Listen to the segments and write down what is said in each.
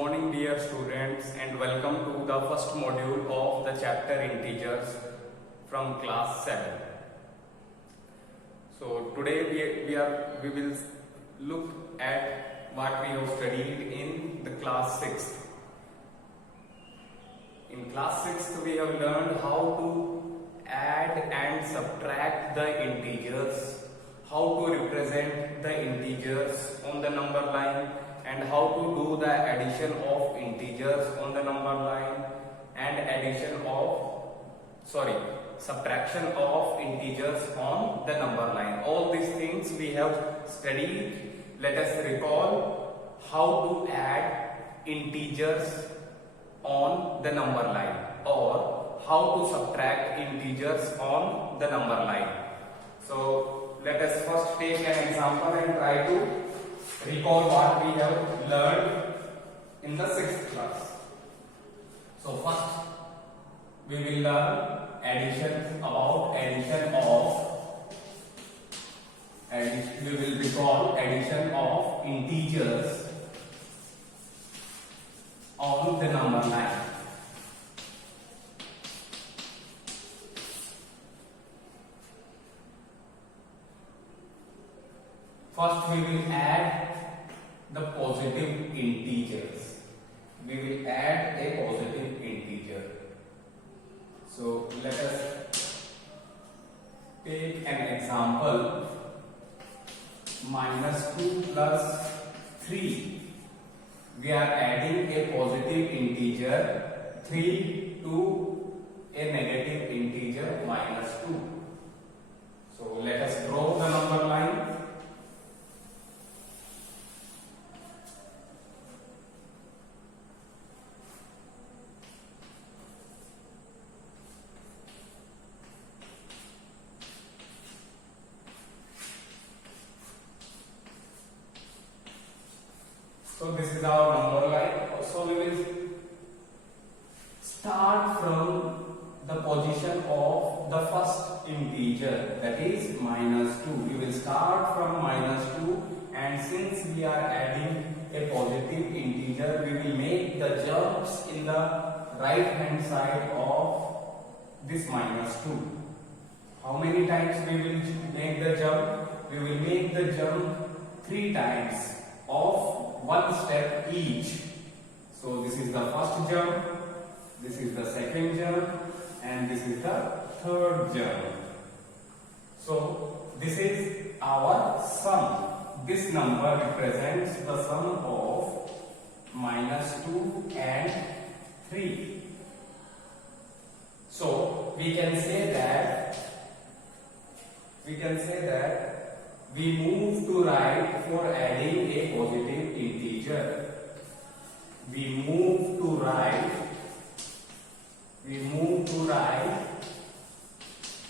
morning dear students and welcome to the first module of the chapter integers from class 7. So today we will look at what we have studied in the class 6th. In class 6th we have learned how to add and subtract the integers, how to represent the integers on the number line, and how to do the addition of integers on the number line and subtraction of integers on the number line. All these things we have studied. Let us recall how to add integers on the number line or how to subtract integers on the number line. So let us first take an example and try to recall what we have learned in the 6th class. So first we will learn we will recall addition of integers on the number line. First we will add the positive integers. We will add a positive integer. So let us take an example. -2 plus 3. We are adding a positive integer 3 to a negative integer -2. So let us draw the number line. So this is our number line. So we will start from the position of the first integer, that is -2. We will start from -2, and since we are adding a positive integer, we will make the jumps in the right hand side of this -2. How many times we will make the jump? We will make the jump 3 times of one step each. So this is the first jump, this is the second jump, and this is the third jump. So this is our sum. This number represents the sum of -2 and 3. So we can say that we move to right for adding a positive integer. We move to right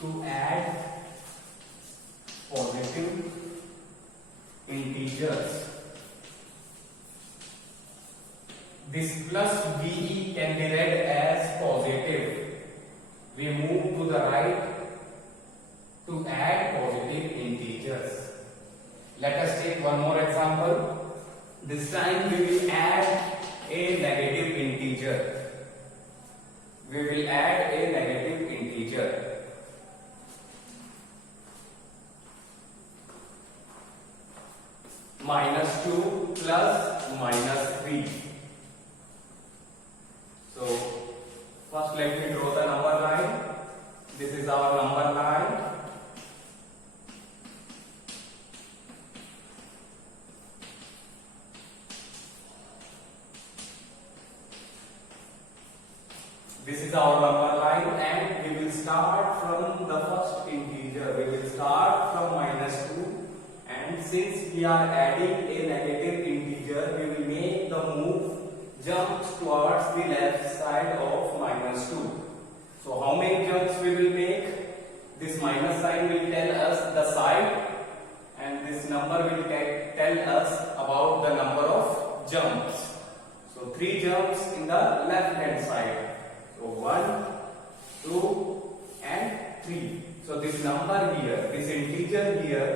to add positive integers. This plus VE can be read as positive. We move to the right to add positive integers. Let us take one more example. This time we will add a negative integer. We will add a negative integer. -2 plus -3. So first let me draw the number line. This is our number line. This is our number line, and we will start from the first integer. We will start from -2, and since we are adding a negative integer, we will make the jumps towards the left side of -2. So how many jumps we will make? This minus sign will tell us the side, and this number will tell us about the number of jumps. So 3 jumps in the left hand side. So 1, 2 and 3. So this number here, this integer here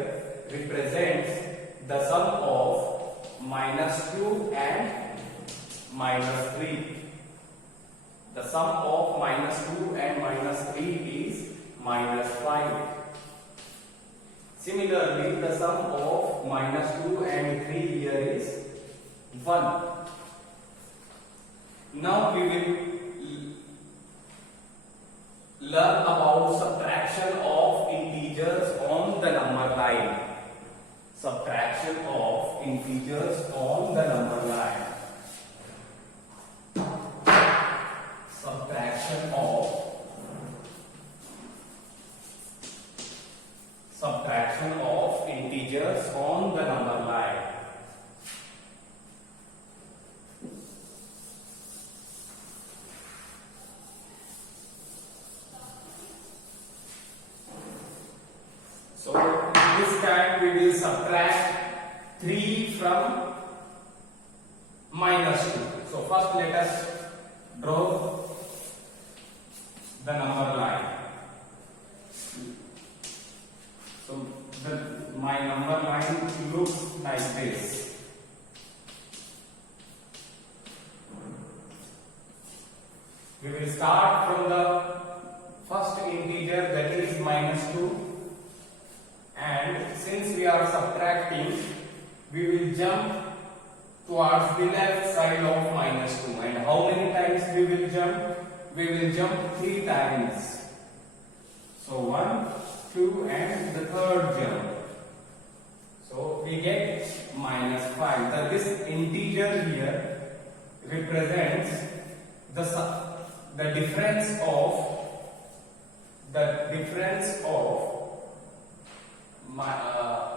represents the sum of -2 and minus 3. The sum of minus 2 and minus 3 is minus 5. Similarly, the sum of minus 2 and 3 here is 1. Now we will learn about subtraction of integers on the number line. Subtraction of integers on the number line. Subtraction of integers on the number line. So this time we will subtract 3 from minus 2. So first let us draw the number line. So my number line looks like this. We will start from the first integer, that is minus 2. And since we are subtracting, we will jump towards the left side of minus 2. And how many times we will jump? We will jump 3 times. So 1, 2 and the third jump. So we get minus 5. So this integer here represents the difference of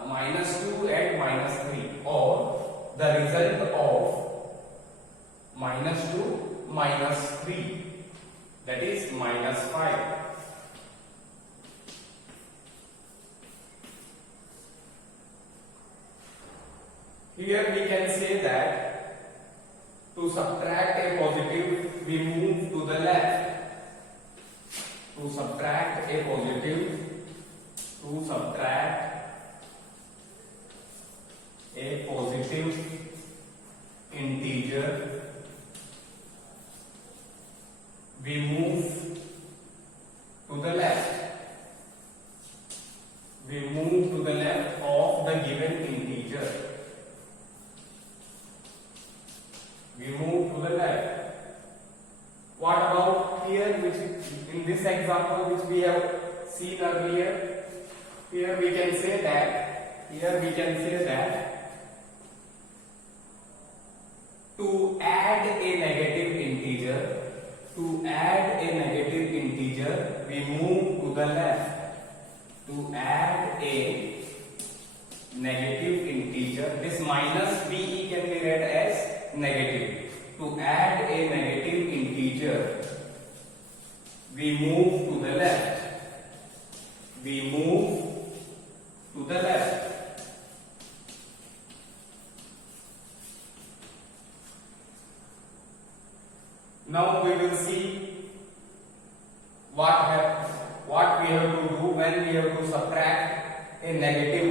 minus 2 and minus 3, or the result of minus 2 minus 3, that is minus 5. Here we can say that to subtract a positive, we move to the left. To subtract a positive, integer, we move to the left. We move to the left of the given integer. We move to the left. What about here, which in this example which we have seen earlier? Here we can say that to add a negative integer, we move to the left. To add a negative integer, this minus be can be read as negative. To add a negative integer, we move to the left. We move to the left. Now we will see what we have to do when we have to subtract a negative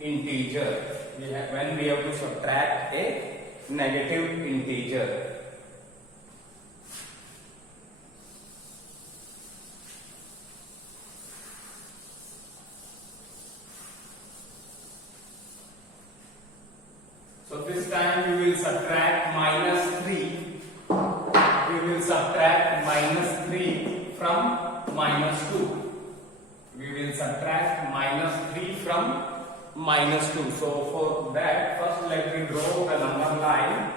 integer. When we have to subtract a negative integer. So this time we will subtract minus 3. We will subtract minus 3 from minus 2. We will subtract minus 3 from minus 2. So for that, first let me draw the number line.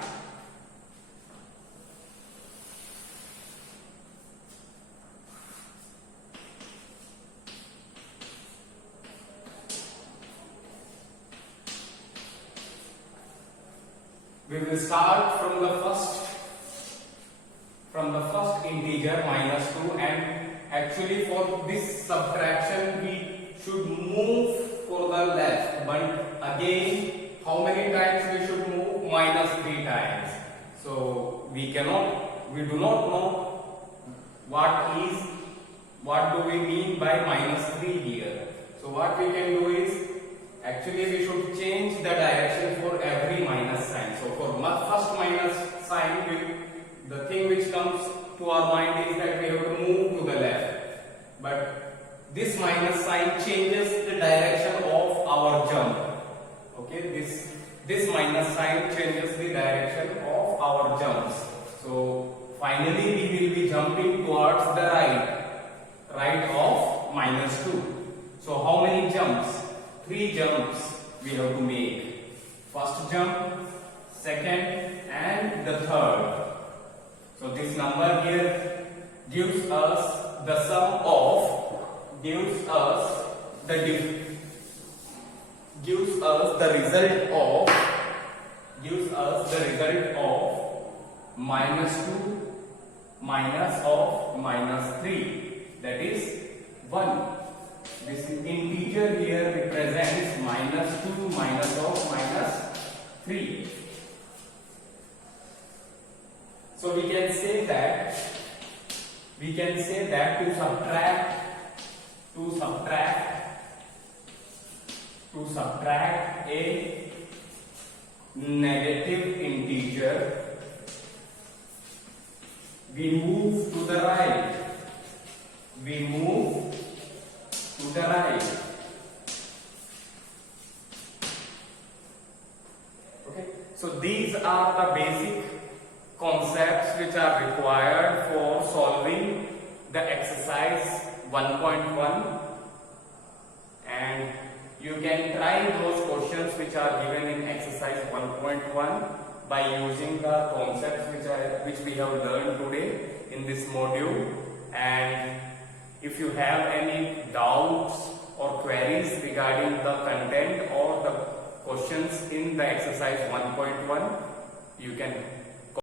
We will start from the first integer minus 2, and actually for this subtraction we should move for the left, but again how many times we should move? Minus 3 times. So we do not know what do we mean by minus 3 here. So what we can do is, actually we should change the direction for every minus sign. So for first minus sign, the thing which comes to our mind is that we have to move to the left. But this minus sign changes the direction of our jump. Okay, this minus sign changes the direction of our jumps. So finally we will be jumping towards the right of -2. So how many jumps? 3 jumps we have to make. First jump, second and the third. So this number here gives us the sum of, gives us the result of -2 minus of -3, that is 1. This integer here represents -2 minus of -3. So we can say that to subtract a negative integer, we move to the right. Okay, so these are the basic concepts which are required for solving the exercise 1.1, and you can try those questions which are given in exercise 1.1 by using the concepts which we have learned today in this module. And if you have any doubts or queries regarding the content or the questions in the exercise 1.1, you can